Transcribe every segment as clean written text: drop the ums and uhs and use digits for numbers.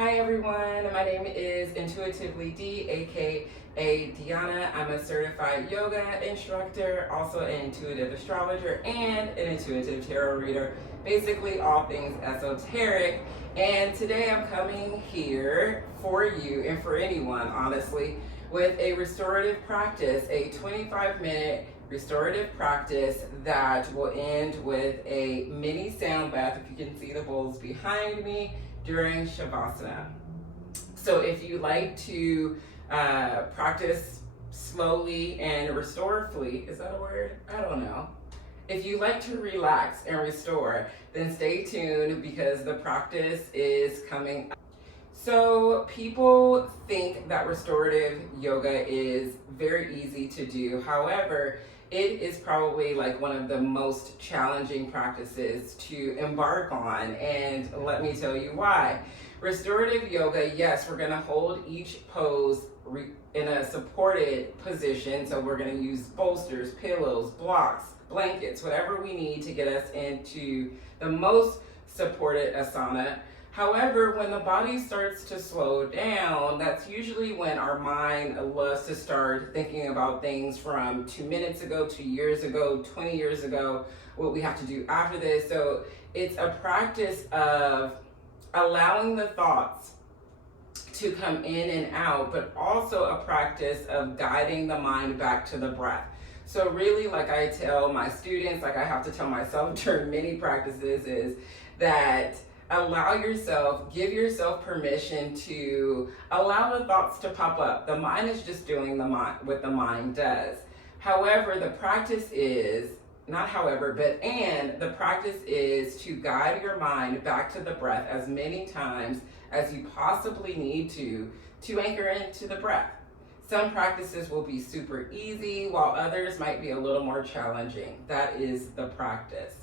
Hi everyone, my name is Intuitively D, aka Diana. I'm a certified yoga instructor, also an intuitive astrologer, and an intuitive tarot reader. Basically all things esoteric. And today I'm coming here for you and for anyone, honestly, with a restorative practice, a 25-minute restorative practice that will end with a mini sound bath, if you can see the bowls behind me, during Savasana. So if you like to practice slowly and restoratively, is that a word? I don't know. If you like to relax and restore, then stay tuned because the practice is coming up. So people think that restorative yoga is very easy to do. However, it is probably like one of the most challenging practices to embark on, and let me tell you why. Restorative yoga, yes, we're going to hold each pose in a supported position, so we're going to use bolsters, pillows, blocks, blankets, whatever we need to get us into the most supported asana. However, when the body starts to slow down, that's usually when our mind loves to start thinking about things from 2 minutes ago, 2 years ago, 20 years ago, what we have to do after this. So it's a practice of allowing the thoughts to come in and out, but also a practice of guiding the mind back to the breath. So really, like I tell my students, like I have to tell myself during many practices, is that allow yourself, give yourself permission to allow the thoughts to pop up. The mind is just doing what the mind does. However, the practice is, the practice is to guide your mind back to the breath as many times as you possibly need to anchor into the breath. Some practices will be super easy, while others might be a little more challenging. That is the practice.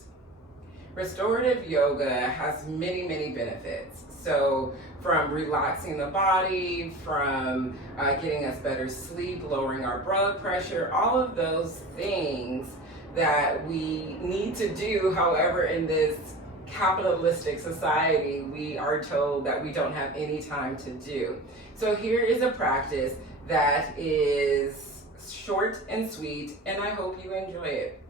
Restorative yoga has many, many benefits. So from relaxing the body, from getting us better sleep, lowering our blood pressure, all of those things that we need to do. However, in this capitalistic society, we are told that we don't have any time to do. So here is a practice that is short and sweet, and I hope you enjoy it.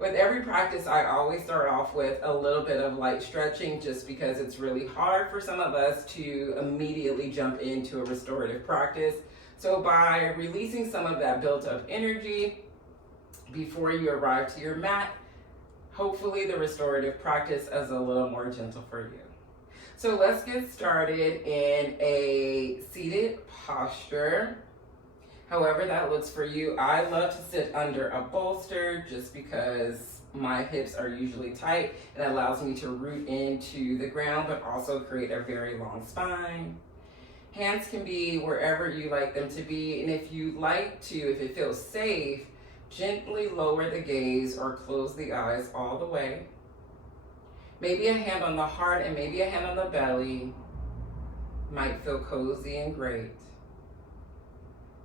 With every practice, I always start off with a little bit of light stretching, just because it's really hard for some of us to immediately jump into a restorative practice. So by releasing some of that built up energy before you arrive to your mat, hopefully the restorative practice is a little more gentle for you. So let's get started in a seated posture. However that looks for you. I love to sit under a bolster just because my hips are usually tight and it allows me to root into the ground, but also create a very long spine. Hands can be wherever you like them to be, and if you like to, if it feels safe, gently lower the gaze or close the eyes all the way. Maybe a hand on the heart and maybe a hand on the belly might feel cozy and great.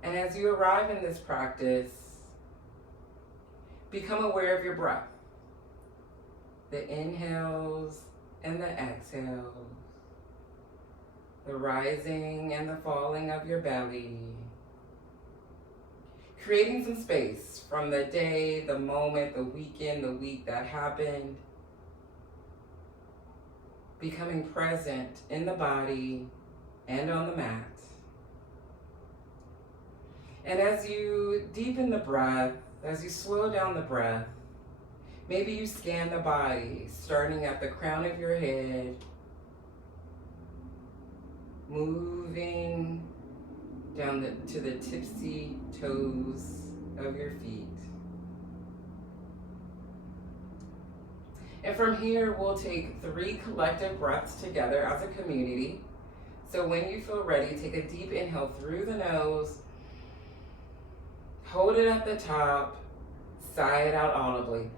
And as you arrive in this practice, become aware of your breath. The inhales and the exhales. The rising and the falling of your belly. Creating some space from the day, the moment, the weekend, the week that happened. Becoming present in the body and on the mat. And as you deepen the breath, as you slow down the breath, maybe you scan the body, starting at the crown of your head, moving down to the tipsy toes of your feet. And from here, we'll take 3 collective breaths together as a community. So when you feel ready, take a deep inhale through the nose. Hold it at the top, sigh it out audibly.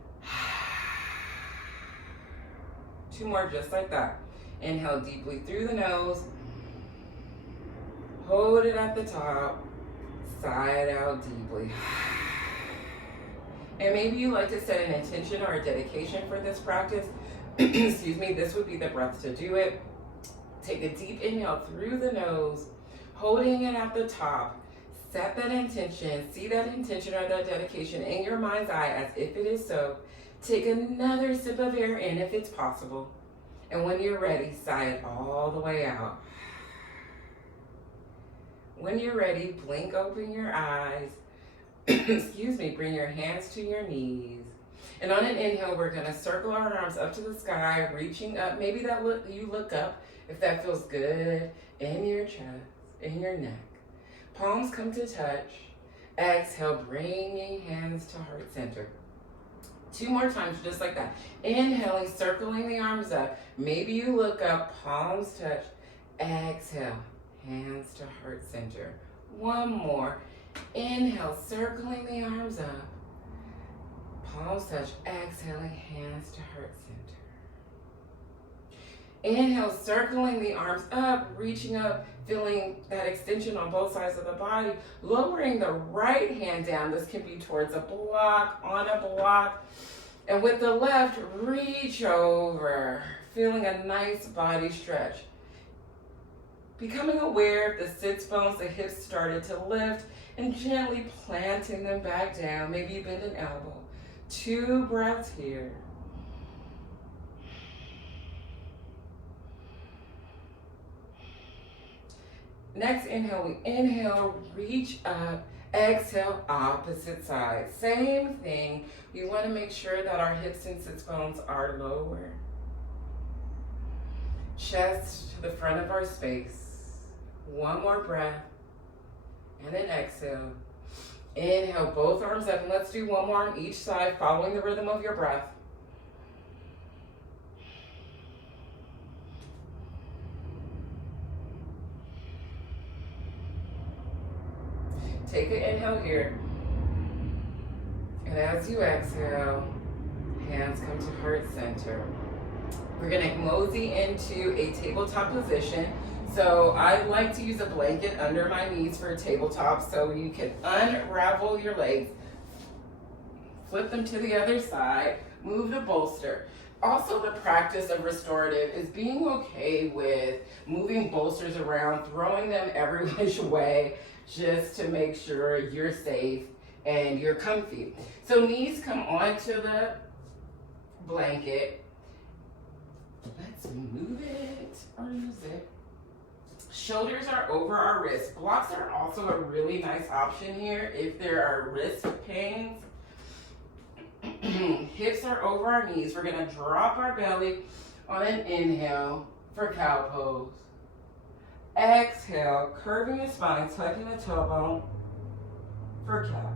2 more just like that. Inhale deeply through the nose. Hold it at the top, sigh it out deeply. And maybe you like to set an intention or a dedication for this practice. Excuse me, this would be the breath to do it. Take a deep inhale through the nose, holding it at the top. Set that intention, see that intention or that dedication in your mind's eye as if it is so. Take another sip of air in if it's possible. And when you're ready, sigh it all the way out. When you're ready, blink open your eyes. Excuse me, bring your hands to your knees. And on an inhale, we're gonna circle our arms up to the sky, reaching up. Maybe you look up if that feels good in your chest, in your neck. Palms come to touch. Exhale, bringing hands to heart center. 2 more times, just like that. Inhaling, circling the arms up. Maybe you look up, palms touch. Exhale, hands to heart center. 1 more. Inhale, circling the arms up. Palms touch. Exhaling, hands to heart center. Inhale, circling the arms up, reaching up, feeling that extension on both sides of the body. Lowering the right hand down. This can be towards a block, on a block. And with the left, reach over, feeling a nice body stretch. Becoming aware of the sits bones, the hips started to lift, and gently planting them back down. Maybe you bend an elbow. 2 breaths here. Next inhale, we inhale, reach up, exhale, opposite side. Same thing. We want to make sure that our hips and sits bones are lower. Chest to the front of our space. 1 more breath. And then exhale. Inhale, both arms up, and let's do 1 more on each side, following the rhythm of your breath. Take an inhale here. And as you exhale, hands come to heart center. We're gonna mosey into a tabletop position. So I like to use a blanket under my knees for a tabletop so you can unravel your legs, flip them to the other side, move the bolster. Also, the practice of restorative is being okay with moving bolsters around, throwing them every which way, just to make sure you're safe and you're comfy. So knees come onto the blanket. Let's move it or use it. Shoulders are over our wrists. Blocks are also a really nice option here if there are wrist pains. Hips are over our knees. We're gonna drop our belly on an inhale for cow pose. Exhale, curving the spine, tucking the tailbone for cow.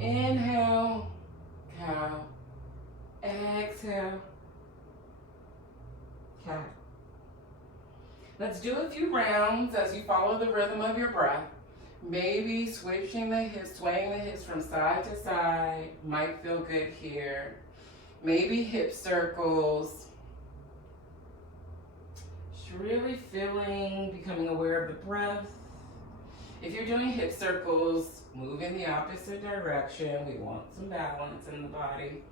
Inhale, cow. Exhale, cat. Let's do a few rounds as you follow the rhythm of your breath. Maybe switching the hips, swaying the hips from side to side might feel good here. Maybe hip circles. Just really feeling, becoming aware of the breath. If you're doing hip circles, move in the opposite direction. We want some balance in the body.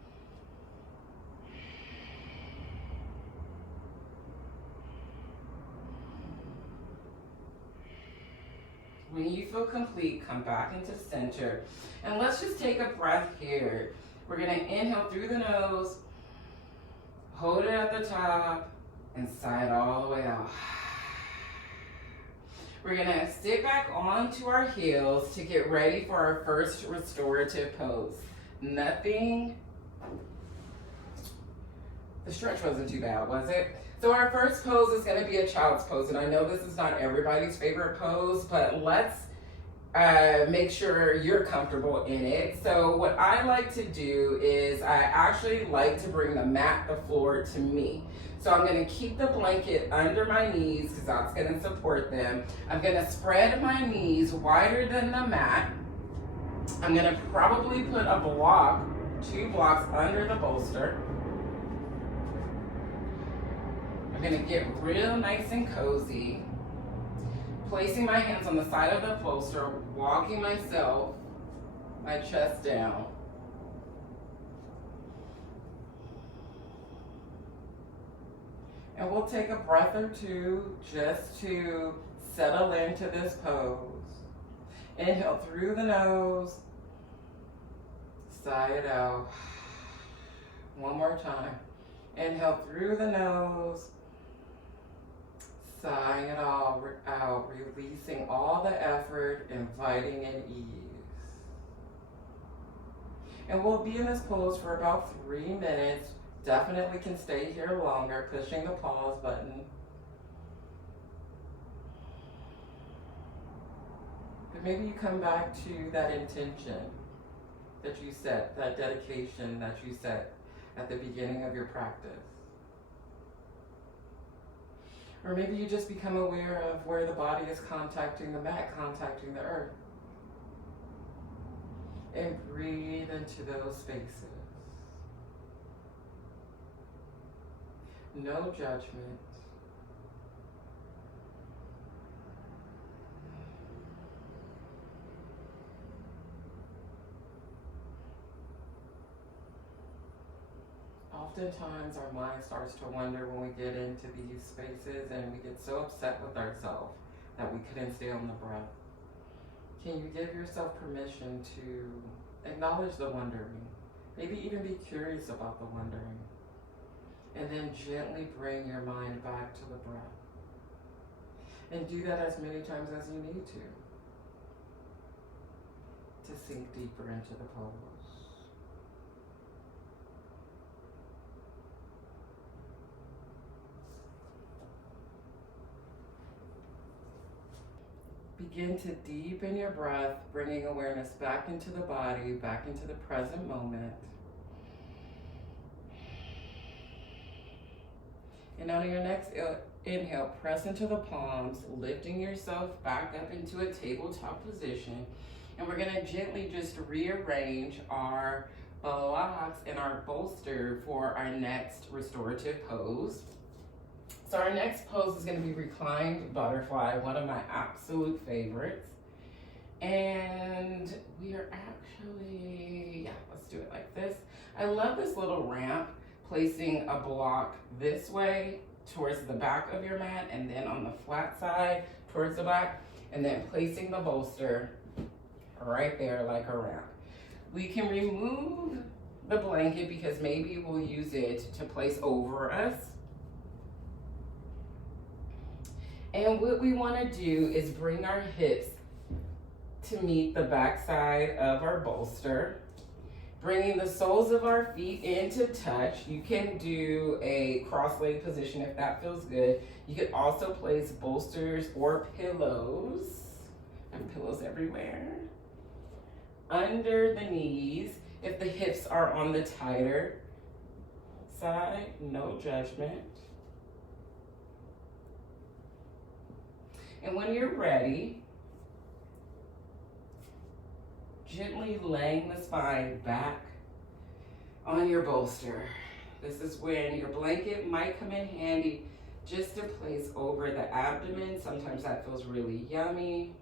When you feel complete, come back into center. And let's just take a breath here. We're gonna inhale through the nose, hold it at the top, and sigh it all the way out. We're gonna sit back onto our heels to get ready for our first restorative pose. Nothing, the stretch wasn't too bad, was it? So our first pose is going to be a child's pose, and I know this is not everybody's favorite pose, but let's make sure you're comfortable in it. So what I like to do is I actually like to bring the mat, the floor to me. So I'm going to keep the blanket under my knees because that's going to support them. I'm going to spread my knees wider than the mat. I'm going to probably put a block, 2 blocks under the bolster. I'm gonna get real nice and cozy. Placing my hands on the side of the bolster, walking myself, my chest down. And we'll take a breath or two just to settle into this pose. Inhale through the nose, sigh it out. One more time. Inhale through the nose, sighing it all out, releasing all the effort, inviting in ease. And we'll be in this pose for about 3 minutes. Definitely can stay here longer, pushing the pause button. But maybe you come back to that intention that you set, that dedication that you set at the beginning of your practice. Or maybe you just become aware of where the body is contacting the mat, contacting the earth. And breathe into those spaces. No judgment. Oftentimes our mind starts to wander when we get into these spaces and we get so upset with ourselves that we couldn't stay on the breath. Can you give yourself permission to acknowledge the wondering? Maybe even be curious about the wondering. And then gently bring your mind back to the breath. And do that as many times as you need to sink deeper into the pose. Begin to deepen your breath, bringing awareness back into the body, back into the present moment. And on your next inhale, press into the palms, lifting yourself back up into a tabletop position. And we're gonna gently just rearrange our blocks and our bolster for our next restorative pose. So our next pose is gonna be reclined butterfly, one of my absolute favorites. And we are actually, let's do it like this. I love this little ramp, placing a block this way towards the back of your mat and then on the flat side towards the back, and then placing the bolster right there like a ramp. We can remove the blanket because maybe we'll use it to place over us. And what we want to do is bring our hips to meet the back side of our bolster. Bringing the soles of our feet into touch. You can do a cross-legged position if that feels good. You could also place bolsters or pillows. I have pillows everywhere. Under the knees, if the hips are on the tighter side, no judgment. And when you're ready, gently laying the spine back on your bolster. This is when your blanket might come in handy just to place over the abdomen. Sometimes that feels really yummy.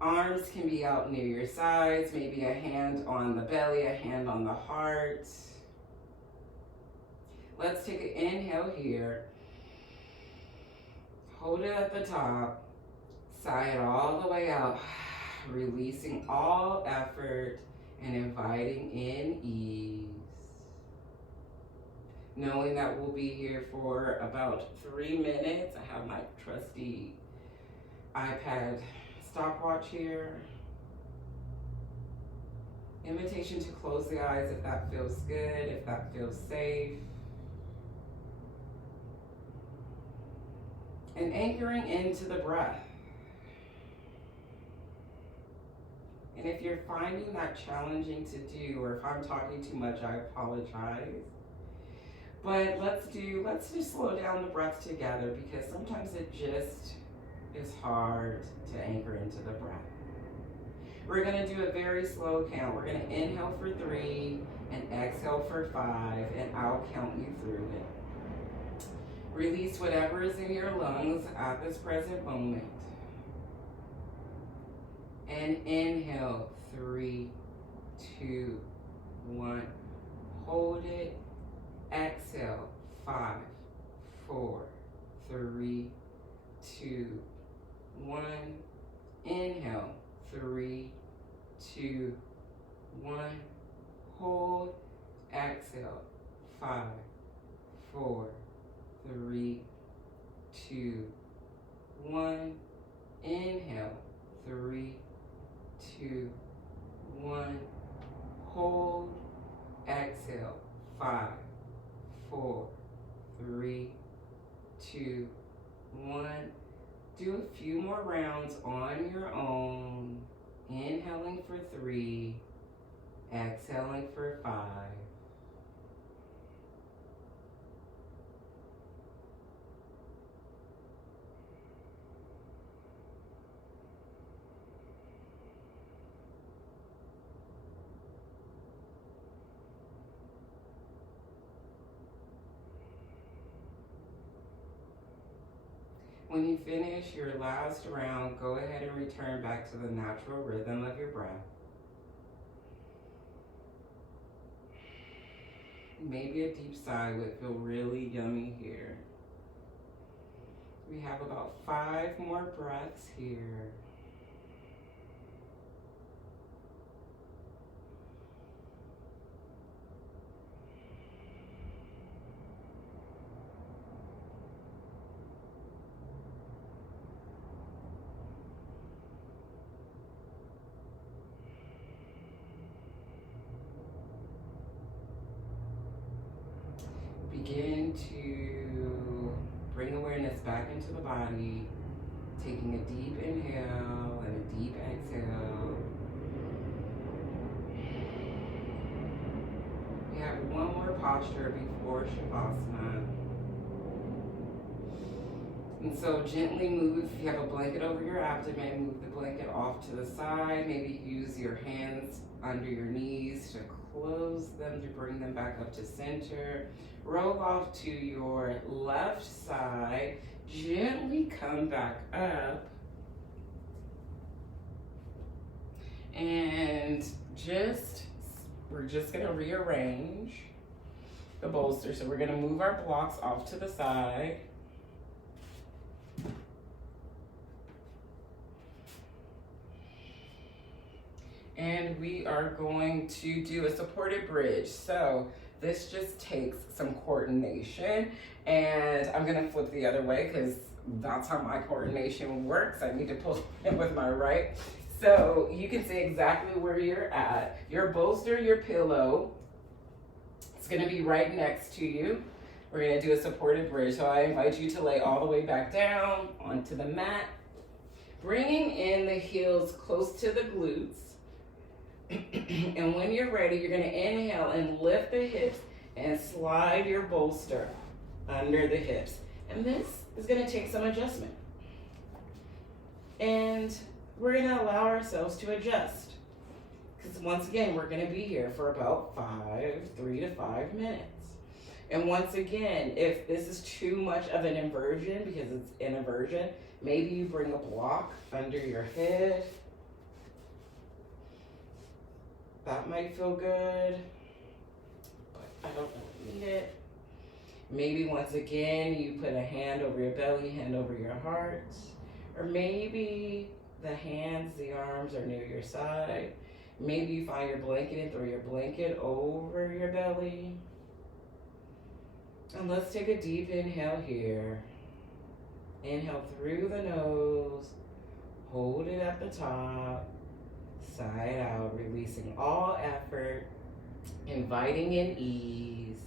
Arms can be out near your sides, maybe a hand on the belly, a hand on the heart. Let's take an inhale here. Hold it at the top. Sigh it all the way out. Releasing all effort and inviting in ease. Knowing that we'll be here for about 3 minutes. I have my trusty iPad stopwatch here. Invitation to close the eyes if that feels good, if that feels safe. And anchoring into the breath. And if you're finding that challenging to do, or if I'm talking too much, I apologize. But let's just slow down the breath together, because sometimes it just is hard to anchor into the breath. We're gonna do a very slow count. We're gonna inhale for 3 and exhale for 5, and I'll count you through it. Release whatever is in your lungs at this present moment. And inhale, 3, 2, 1. Hold it. Exhale, 5, 4, 3, 2, 1. Inhale, 3, 2, 1. Hold, exhale, 5, 4, 3, 2, 1. Inhale, 3, 2, 1. Hold, exhale, 5, 4, 3, 2, 1. Do a few more rounds on your own. Inhaling for 3, exhaling for 5. When you finish your last round, go ahead and return back to the natural rhythm of your breath. Maybe a deep sigh would feel really yummy here. We have about 5 more breaths here. Begin to bring awareness back into the body, taking a deep inhale and a deep exhale. We have one more posture before Savasana. And so gently move, if you have a blanket over your abdomen, move the blanket off to the side. Maybe use your hands under your knees to close them, to bring them back up to center. Roll off to your left side. Gently come back up. And we're just gonna rearrange the bolster. So we're gonna move our blocks off to the side. And we are going to do a supported bridge. So this just takes some coordination, and I'm gonna flip the other way because that's how my coordination works. I need to pull it with my right. So you can see exactly where you're at. Your bolster, your pillow, it's gonna be right next to you. We're gonna do a supported bridge. So I invite you to lay all the way back down onto the mat, bringing in the heels close to the glutes. And when you're ready, you're gonna inhale and lift the hips and slide your bolster under the hips. And this is gonna take some adjustment. And we're gonna allow ourselves to adjust. Because once again, we're gonna be here for about 3 to 5 minutes. And once again, if this is too much of an inversion, because it's an inversion, maybe you bring a block under your head. That might feel good, but I don't really need it. Maybe once again, you put a hand over your belly, hand over your heart. Or maybe the hands, the arms are near your side. Maybe you find your blanket and throw your blanket over your belly. And let's take a deep inhale here. Inhale through the nose. Hold it at the top. Side out, releasing all effort. Inviting in ease.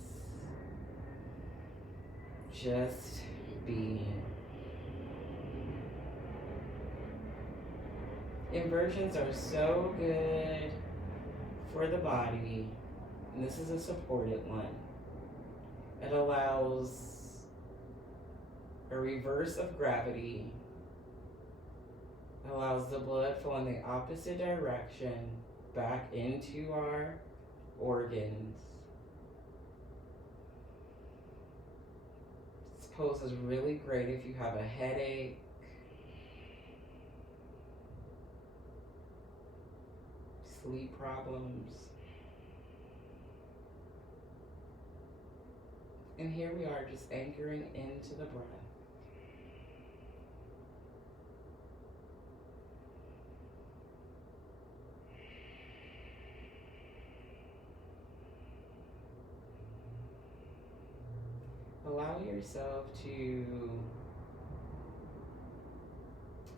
Just being. Inversions are so good for the body, and this is a supported one. It allows a reverse of gravity. It allows the blood flow in the opposite direction back into our organs. This pose is really great if you have a headache, sleep problems, And here we are, just anchoring into the breath. Allow yourself to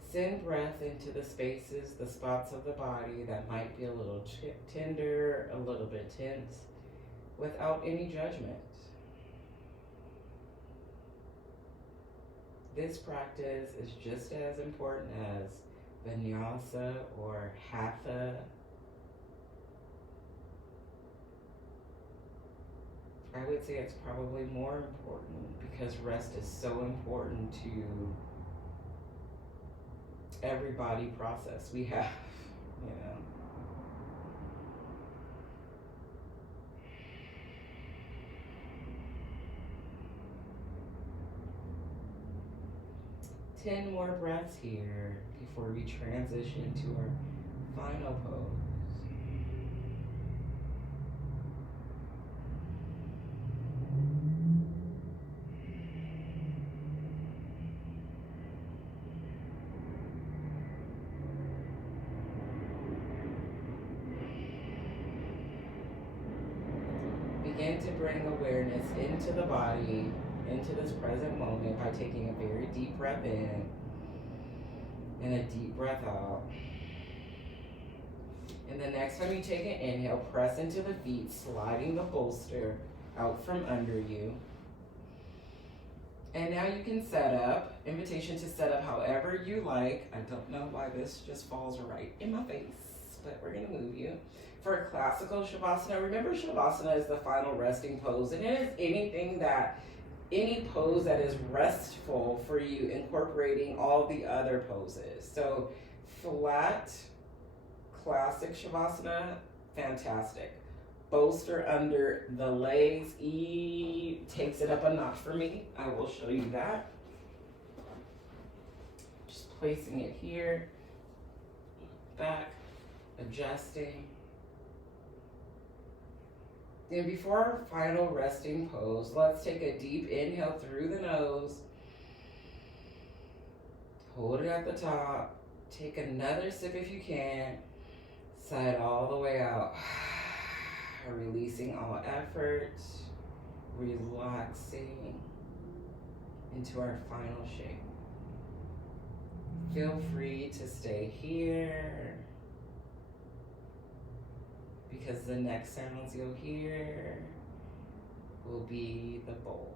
send breath into the spaces, the spots of the body that might be a little tender, a little bit tense, without any judgment. This practice is just as important as vinyasa or hatha. I would say it's probably more important because rest is so important to every body process we have, you know. Ten more breaths here before we transition to our final pose. Begin to bring awareness into the body, into this present moment by taking a very deep breath in and a deep breath out. And the next time you take an inhale, press into the feet, sliding the bolster out from under you. And now you can set up, invitation to set up however you like. I don't know why this just falls right in my face, but we're gonna move you. For a classical Savasana, remember Savasana is the final resting pose, and it is any pose that is restful for you, incorporating all the other poses. So flat, classic Savasana, fantastic. Bolster under the legs, takes it up a notch for me. I will show you that. Just placing it here, back, adjusting. And before our final resting pose, let's take a deep inhale through the nose. Hold it at the top. Take another sip if you can. Sigh it all the way out. Releasing all effort. Relaxing into our final shape. Feel free to stay here, because the next sounds you'll hear will be the bowls.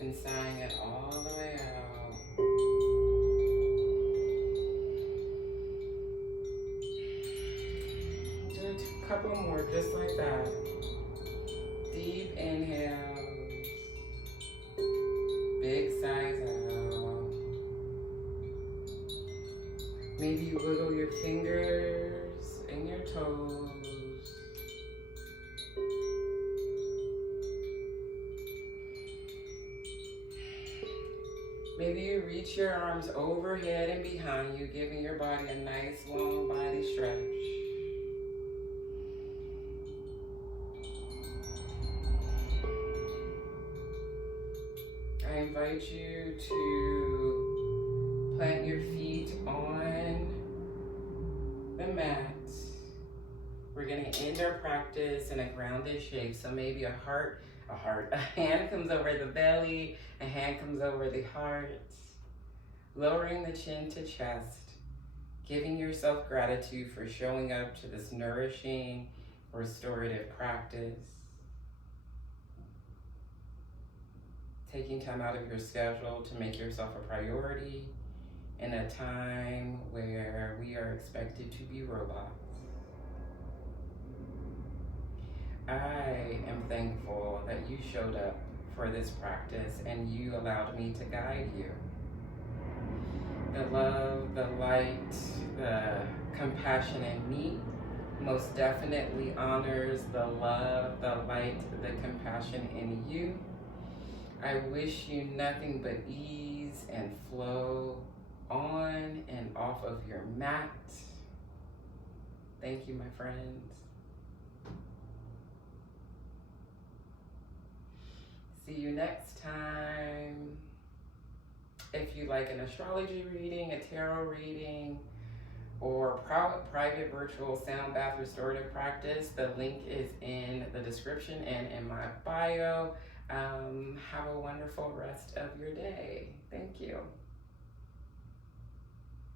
and sighing it all the way out. Do a couple more just like that. Deep inhales, big sighs out. Maybe you wiggle your fingers and your toes. Maybe you reach your arms overhead and behind you, giving your body a nice long body stretch. I invite you to plant your feet on the mat. We're going to end our practice in a grounded shape. So maybe a hand comes over the belly, a hand comes over the heart, lowering the chin to chest, giving yourself gratitude for showing up to this nourishing, restorative practice. Taking time out of your schedule to make yourself a priority in a time where we are expected to be robots. I am thankful that you showed up for this practice and you allowed me to guide you. The love, the light, the compassion in me most definitely honors the love, the light, the compassion in you. I wish you nothing but ease and flow on and off of your mat. Thank you, my friends. See you next time. If you like an astrology reading, a tarot reading, or private virtual sound bath restorative practice, the link is in the description and in my bio. Have a wonderful rest of your day. Thank you.